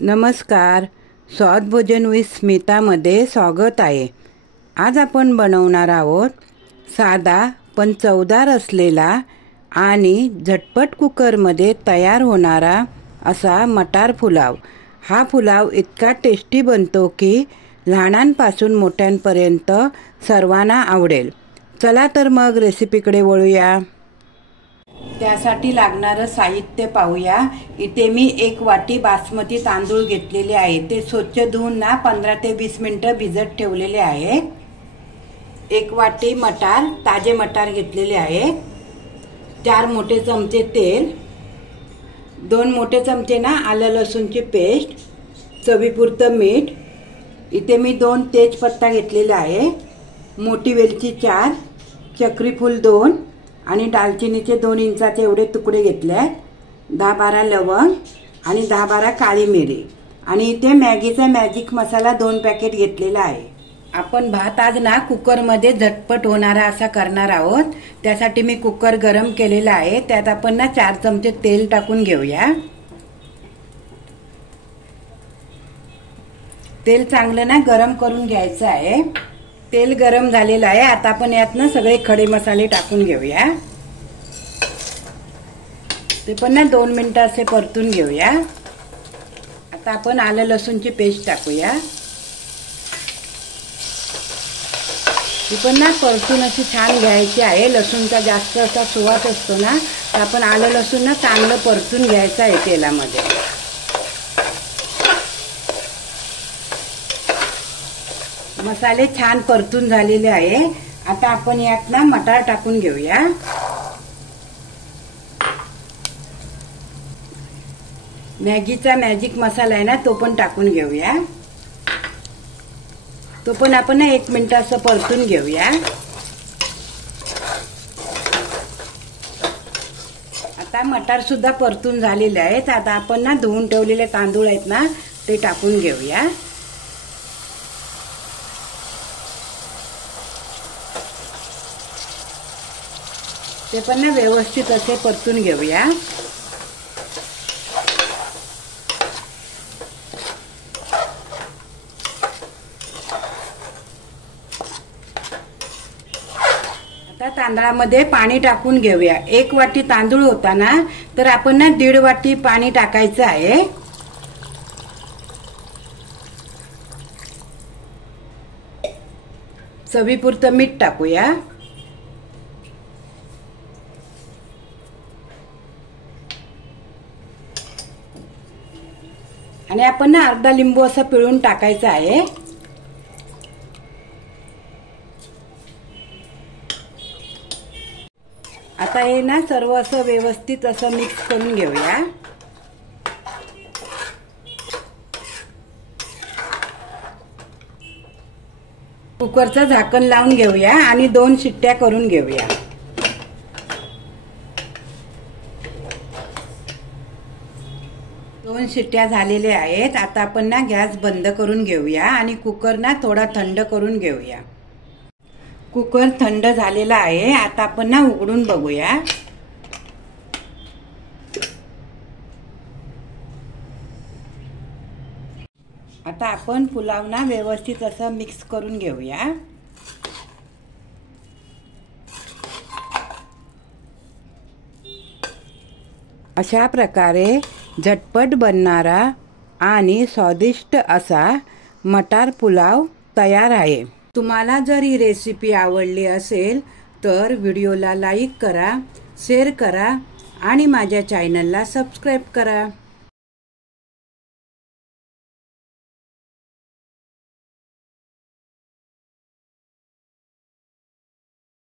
नमस्कार, स्वाद भोजन विथ स्मितामध्ये स्वागत आहे। आज आपण बनवणार आहोत साधा पण चवदार असलेला आणि झटपट कुकरमध्ये तयार होणारा असा मटार पुलाव। हा पुलाव इतका टेस्टी बनतो की लहानांपासून मोठ्यांपर्यंत सर्वांना आवडेल। चला तर मग रेसिपीकडे वळूया। त्यासाठी लागणारे साहित्य पाहूया। इथे मी 1 वाटी बासमती तांदूळ घेतलेले आहे। ते स्वच्छ धुवून 15 ते 20 मिनिटं भिजत ठेवलेले आहे। 1 वाटी मटार, ताजे मटार घेतलेले आहे। 4 मोठे चमचे तेल, 2 मोठे चमचे आलं लसूणची पेस्ट, चवीपुरतं मीठ। इथे मी 2 तेजपत्ता घेतलेला आहे, मोठी वेलची 4, चक्री फूल 2 आणि दालचिनीचे 2 इंचाचे एवढे तुकडे घेतले। 10-12 लवंग आणि 10-12 काळी मिरी। आणि इथे मॅगीचा मॅजिक मसाला 2 पॅकेट घेतलेला आहे। आपण भात आज कुकरमध्ये झटपट होणारा असा करणार आहोत। त्यासाठी मी कुकर गरम केलेला आहे। त्यात आपण 4 चमचे तेल टाकून घेऊया। तेल चांगलं गरम करून घ्यायचं आहे। तेल गरम झालेलं आहे। आता आपण यात सगळे खडे मसाले टाकून घेऊया। ते पण 2 मिनिटं असे परतून घेऊया। आता आपण आलं लसूणची पेस्ट टाकूया। ती पण परतून अशी छान घ्यायची आहे। लसूणचा जास्त असा सुवास असतो ना, तर आपण आलं लसूण चांगलं परतून घ्यायचं आहे तेलामध्ये। मसाले छान परतून झालेले आहे। आता आपण यात मटार टाकून घेऊया। मॅगीचा मॅजिक मसाला आहे तो पण टाकून घेऊया। तो पण आपण 1 मिनिट असं परतून घेऊया। आता मटार सुद्धा परतून झालेले आहेत। आता आपण धुवून ठेवलेले तांदूळ आहेत ते टाकून घेऊया। ते पण व्यवस्थित असे परतून घेऊया। आता तांदळामध्ये पाणी टाकून घेऊया। 1 वाटी तांदूळ होता ना, तर आपण 1.5 वाटी पाणी टाकायचं आहे। चवीपुरतं मीठ टाकूया। आणि आपण अर्धा लिंबू असं पिळून टाकायचं आहे। आता हे सर्व असं व्यवस्थित असं मिक्स करून घेऊया। कुकरचं झाकण लावून घेऊया आणि 2 शिट्ट्या करून घेऊया। 2 शिट्ट्या झालेल्या आहेत। आता आपण गॅस बंद करून घेऊया आणि कुकर थोडा थंड करून घेऊया। कुकर थंड झालेला आहे। आता आपण उघडून बघूया। आता आपण पुलाव व्यवस्थित असं मिक्स करून घेऊया। अशा प्रकारे झटपट बनणारा आणि स्वादिष्ट असा मटार पुलाव तयार आहे। तुम्हाला जर ही रेसिपी आवडली असेल तर व्हिडिओला लाईक करा, शेअर करा आणि माझ्या चॅनलला सबस्क्राईब करा।